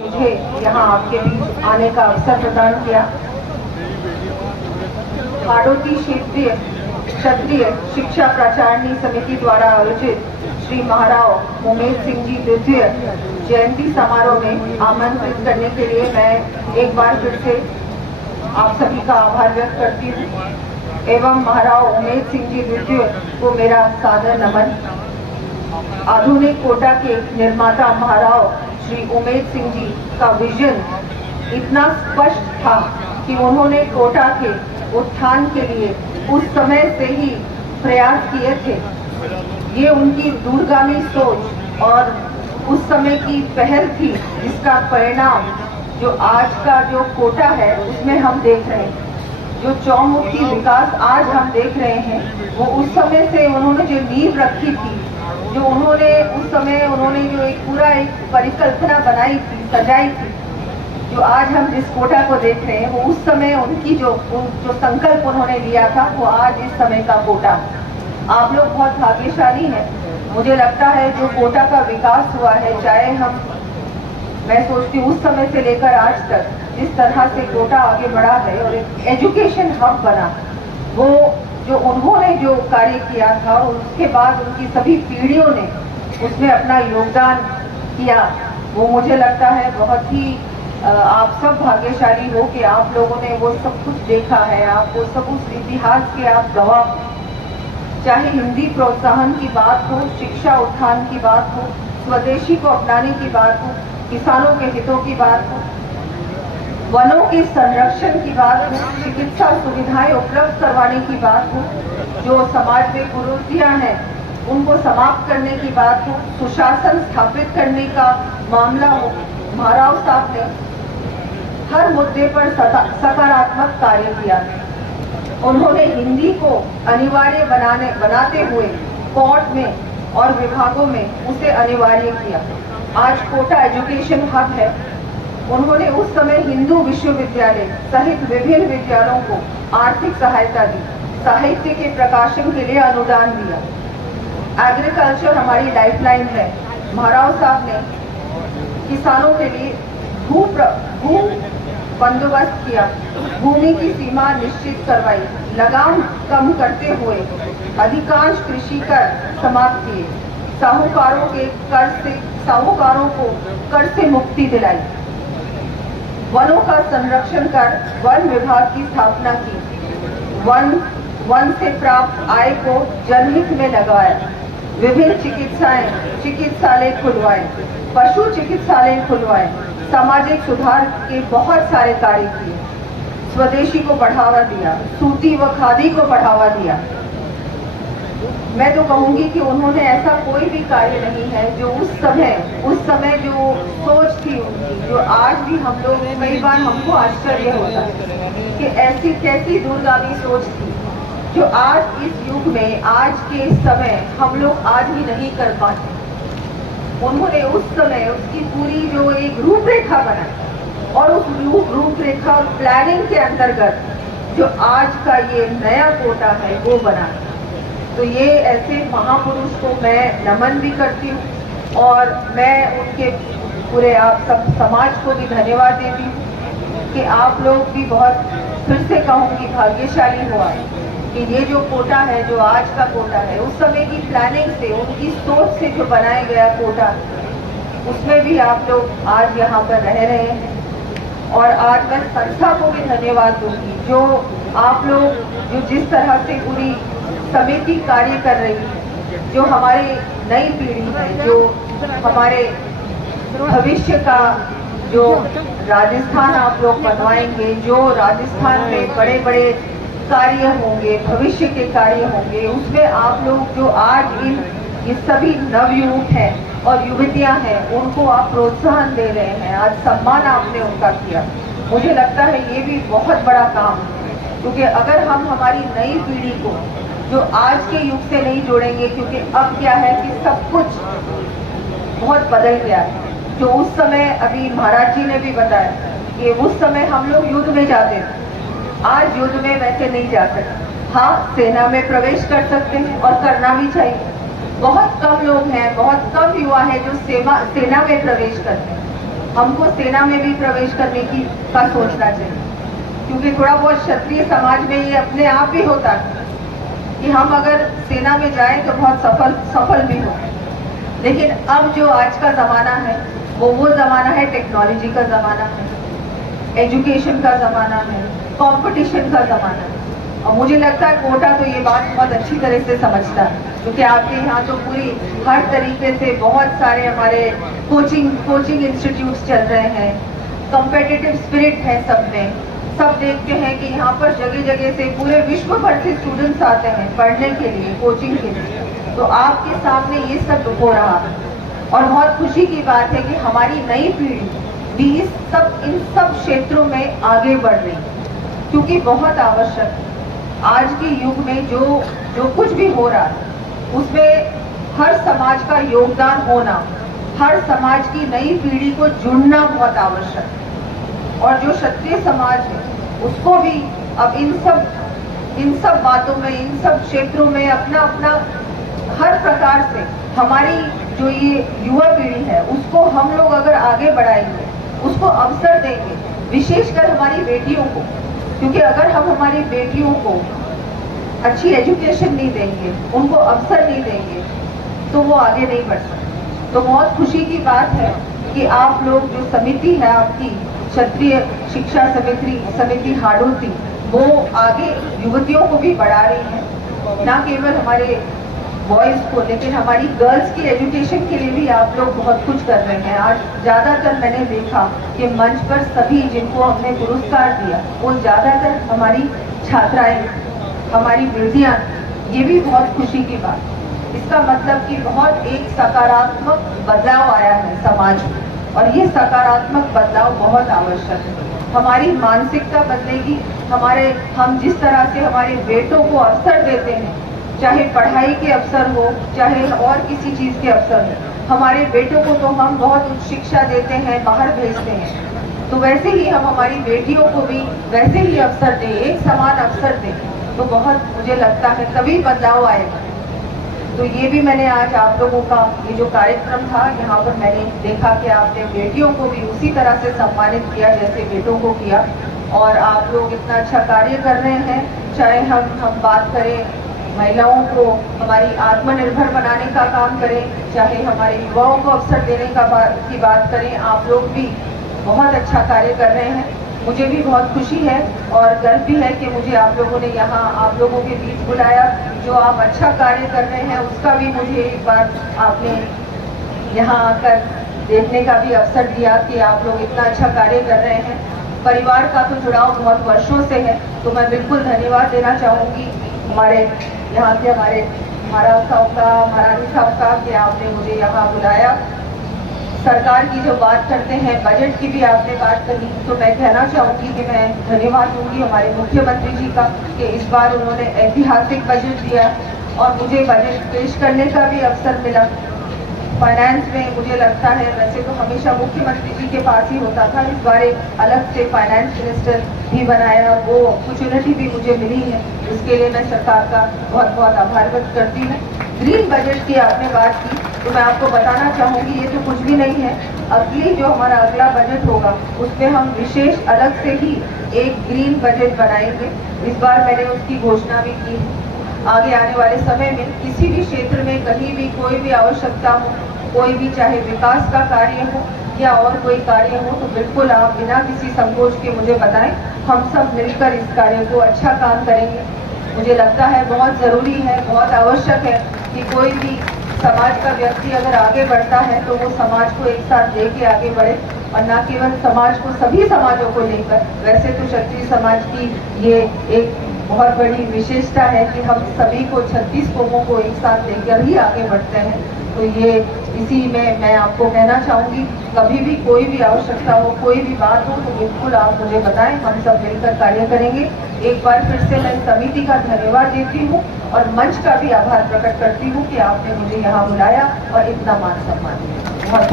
मुझे यहाँ आपके बीच आने का अवसर प्रदान किया। हाड़ौती क्षत्रिय शिक्षा प्राचारणी समिति द्वारा आयोजित श्री महाराव उमेद सिंह जी द्वितीय जयंती समारोह में आमंत्रित करने के लिए मैं एक बार फिर से आप सभी का आभार व्यक्त करती हूँ एवं महाराव उमेद सिंह जी द्वितीय को मेरा सादर नमन। आधुनिक कोटा के निर्माता महाराव श्री उमेद सिंह जी का विजन इतना स्पष्ट था कि उन्होंने कोटा के उत्थान के लिए उस समय से ही प्रयास किए थे। ये उनकी दूरगामी सोच और उस समय की पहल थी, जिसका परिणाम जो आज का जो कोटा है उसमें हम देख रहे हैं। जो चौमुखी विकास आज हम देख रहे हैं वो उस समय से उन्होंने जो नींव रखी थी, जो उन्होंने उस समय उन्होंने जो एक पूरा एक परिकल्पना बनाई थी, सजाई थी, जो आज हम जिस कोटा को देख रहे हैं वो उस समय उनकी जो संकल्प उन्होंने लिया था वो आज इस समय का कोटा। आप लोग बहुत भाग्यशाली हैं। मुझे लगता है जो कोटा का विकास हुआ है, चाहे मैं सोचती हूँ उस समय से लेकर आज तक जिस तरह से कोटा आगे बढ़ा है और एक एजुकेशन हब बना, वो जो उन्होंने जो कार्य किया था और उसके बाद उनकी सभी पीढ़ियों ने उसमें अपना योगदान किया, वो मुझे लगता है बहुत ही आप सब भाग्यशाली हो कि आप लोगों ने वो सब कुछ देखा है। आप वो सब उस इतिहास के आप गवाह। चाहे हिंदी प्रोत्साहन की बात हो, शिक्षा उत्थान की बात हो, स्वदेशी को अपनाने की बात हो, किसानों के हितों की बात हो, वनों के संरक्षण की बात हो, चिकित्सा सुविधाएं उपलब्ध करवाने की बात हो, जो समाज में कुरीतियां हैं उनको समाप्त करने की बात हो, सुशासन स्थापित करने का मामला हो, महाराव साहब ने हर मुद्दे पर सकारात्मक कार्य किया। उन्होंने हिंदी को अनिवार्य बनाते हुए कोर्ट में और विभागों में उसे अनिवार्य किया। आज कोटा एजुकेशन हब है। उन्होंने उस समय हिंदू विश्वविद्यालय सहित विभिन्न विद्यालयों को आर्थिक सहायता दी, साहित्य के प्रकाशन के लिए अनुदान दिया। एग्रीकल्चर हमारी लाइफलाइन है। महाराव साहब ने किसानों के लिए भू बंदोबस्त किया, भूमि की सीमा निश्चित करवाई, लगान कम करते हुए अधिकांश कृषि कर समाप्त किए, साहूकारों को कर से मुक्ति दिलाई, वनों का संरक्षण कर वन विभाग की स्थापना की, वन से प्राप्त आय को जनहित में लगाया, विभिन्न चिकित्सालय खुलवाए, पशु चिकित्सालय खुलवाए, सामाजिक सुधार के बहुत सारे कार्य किए, स्वदेशी को बढ़ावा दिया, सूती व खादी को बढ़ावा दिया। मैं तो कहूंगी कि उन्होंने ऐसा कोई भी कार्य नहीं है जो उस समय जो सोच थी उनकी, जो आज भी हम लोग कई बार हमको आश्चर्य होता है कि ऐसी कैसी दूरगामी सोच थी, जो आज इस युग में आज के समय हम लोग आज भी नहीं कर पाते। उन्होंने उस समय उसकी पूरी जो एक रूपरेखा बनाई और उस रूपरेखा और प्लानिंग के अंतर्गत जो आज का ये नया कोटा है वो बना। तो ये ऐसे महापुरुष को मैं नमन भी करती हूँ और मैं उनके पूरे आप सब समाज को भी धन्यवाद देती हूँ कि आप लोग भी बहुत, फिर से कहूँगी, भाग्यशाली हुआ कि ये जो कोटा है, जो आज का कोटा है, उस समय की प्लानिंग से, उनकी सोच से जो बनाया गया कोटा, उसमें भी आप लोग आज यहाँ पर रह रहे हैं। और आज मैं संस्था को भी धन्यवाद दूंगी, जो आप लोग जो जिस तरह से पूरी समिति कार्य कर रही है, जो हमारी नई पीढ़ी है, जो हमारे भविष्य का जो राजस्थान आप लोग बनवाएंगे, जो राजस्थान में बड़े बड़े कार्य होंगे, भविष्य के कार्य होंगे, उसमें आप लोग जो आज ये सभी नवयुवक हैं और युवतियां हैं, उनको आप प्रोत्साहन दे रहे हैं, आज सम्मान आपने उनका किया। मुझे लगता है ये भी बहुत बड़ा काम है, क्योंकि अगर हम हमारी नई पीढ़ी को जो आज के युग से नहीं जोड़ेंगे, क्योंकि अब क्या है कि सब कुछ बहुत बदल गया है। जो उस समय, अभी महाराज जी ने भी बताया कि उस समय हम लोग युद्ध में जाते थे, आज युद्ध में वैसे नहीं जा सकते। हाँ, सेना में प्रवेश कर सकते हैं और करना भी चाहिए। बहुत कम लोग हैं, बहुत कम युवा हैं जो सेना में प्रवेश करते हैं। हमको सेना में भी प्रवेश करने का सोचना चाहिए, क्योंकि थोड़ा बहुत क्षत्रिय समाज में ये अपने आप ही होता है कि हम अगर सेना में जाएं तो बहुत सफल भी हो। लेकिन अब जो आज का ज़माना है वो ज़माना है, टेक्नोलॉजी का ज़माना है, एजुकेशन का ज़माना है, कंपटीशन का ज़माना है। और मुझे लगता है कोटा तो ये बात बहुत अच्छी तरह से समझता है, क्योंकि आपके यहाँ तो पूरी हर तरीके से बहुत सारे हमारे कोचिंग इंस्टीट्यूट्स चल रहे हैं, कंपेटिटिव स्पिरिट है सब में। सब देखते हैं कि यहाँ पर जगह जगह से पूरे विश्व भर से स्टूडेंट्स आते हैं पढ़ने के लिए, कोचिंग के लिए। तो आपके सामने ये सब हो रहा है और बहुत खुशी की बात है कि हमारी नई पीढ़ी भी इन सब क्षेत्रों में आगे बढ़ रही है, क्योंकि बहुत आवश्यक है। आज के युग में जो कुछ भी हो रहा है उसमें हर समाज का योगदान होना, हर समाज की नई पीढ़ी को जुड़ना बहुत आवश्यक है। और जो क्षत्रिय समाज है उसको भी अब इन सब बातों में, इन सब क्षेत्रों में अपना अपना हर प्रकार से हमारी जो ये युवा पीढ़ी है उसको हम लोग अगर आगे बढ़ाएंगे, उसको अवसर देंगे, विशेषकर हमारी बेटियों को, क्योंकि अगर हम हमारी बेटियों को अच्छी एजुकेशन नहीं देंगे, उनको अवसर नहीं देंगे, तो वो आगे नहीं बढ़ सकते। तो बहुत खुशी की बात है कि आप लोग जो समिति है आपकी क्षत्रिय शिक्षा समिति हाड़ोती, वो आगे युवतियों को भी बढ़ा रही है, ना केवल हमारे बॉयज को लेकिन हमारी गर्ल्स की एजुकेशन के लिए भी आप लोग बहुत कुछ कर रहे हैं। आज ज़्यादातर मैंने देखा कि मंच पर सभी जिनको हमने पुरस्कार दिया वो ज़्यादातर हमारी छात्राएं, हमारी बेटियां। ये भी बहुत खुशी की बात। इसका मतलब कि बहुत एक सकारात्मक बदलाव आया है समाज में और ये सकारात्मक बदलाव बहुत आवश्यक है। हमारी मानसिकता बदलेगी, हम जिस तरह से हमारे बेटों को अवसर देते हैं, चाहे पढ़ाई के अवसर हो, चाहे और किसी चीज़ के अवसर हो, हमारे बेटों को तो हम बहुत उच्च शिक्षा देते हैं, बाहर भेजते हैं, तो वैसे ही हम हमारी बेटियों को भी वैसे ही अवसर दें, एक समान अवसर दें, तो बहुत मुझे लगता है तभी बदलाव आएगा। तो ये भी मैंने आज आप लोगों का ये जो कार्यक्रम था यहाँ पर मैंने देखा कि आपने बेटियों को भी उसी तरह से सम्मानित किया जैसे बेटों को किया, और आप लोग इतना अच्छा कार्य कर रहे हैं। चाहे हम बात करें महिलाओं को हमारी आत्मनिर्भर बनाने का काम करें, चाहे हमारे युवाओं को अवसर देने की बात करें, आप लोग भी बहुत अच्छा कार्य कर रहे हैं। मुझे भी बहुत खुशी है और गर्व भी है कि मुझे आप लोगों ने यहाँ आप लोगों के बीच बुलाया। जो आप अच्छा कार्य कर रहे हैं उसका भी मुझे एक बार आपने यहाँ आकर देखने का भी अवसर दिया कि आप लोग इतना अच्छा कार्य कर रहे हैं। परिवार का तो जुड़ाव बहुत वर्षों से है, तो मैं बिल्कुल धन्यवाद देना चाहूँगी हमारे यहाँ के हमारे महाराज साहब का कि आपने मुझे यहाँ बुलाया। सरकार की जो बात करते हैं, बजट की भी आपने बात करी, तो मैं कहना चाहूँगी कि मैं धन्यवाद दूंगी हमारे मुख्यमंत्री जी का कि इस बार उन्होंने ऐतिहासिक बजट दिया और मुझे बजट पेश करने का भी अवसर मिला। फाइनेंस में मुझे लगता है, वैसे तो हमेशा मुख्यमंत्री जी के पास ही होता था, इस बार एक अलग से फाइनेंस मिनिस्टर भी बनाया, वो अपॉर्चुनिटी भी मुझे मिली है, उसके लिए मैं सरकार का बहुत बहुत आभार व्यक्त करती हूँ। ग्रीन बजट की आपने बात की, तो मैं आपको बताना चाहूँगी ये तो कुछ भी नहीं है। हमारा अगला बजट होगा उसमें हम विशेष अलग से ही एक ग्रीन बजट बनाएंगे। इस बार मैंने उसकी घोषणा भी की है। आगे आने वाले समय में किसी भी क्षेत्र में कहीं भी कोई भी आवश्यकता हो, कोई भी चाहे विकास का कार्य हो या और कोई कार्य हो, तो बिल्कुल आप बिना किसी संकोच के मुझे बताएं, हम सब मिलकर इस कार्य को अच्छा काम करेंगे। मुझे लगता है बहुत ज़रूरी है, बहुत आवश्यक है कि कोई भी समाज का व्यक्ति अगर आगे बढ़ता है तो वो समाज को एक साथ लेके आगे बढ़े और न केवल समाज को, सभी समाजों को लेकर। वैसे तो क्षत्रिय समाज की ये एक बहुत बड़ी विशेषता है कि हम सभी को 36 कौमों को एक साथ लेकर ही आगे बढ़ते हैं। तो ये इसी में मैं आपको कहना चाहूँगी, कभी भी कोई भी आवश्यकता हो, कोई भी बात हो, तो बिल्कुल आप मुझे बताएं, हम सब मिलकर कार्य करेंगे। एक बार फिर से मैं समिति का धन्यवाद देती हूँ और मंच का भी आभार प्रकट करती हूँ कि आपने मुझे यहाँ बुलाया और इतना मान सम्मान दिया। बहुत बहुत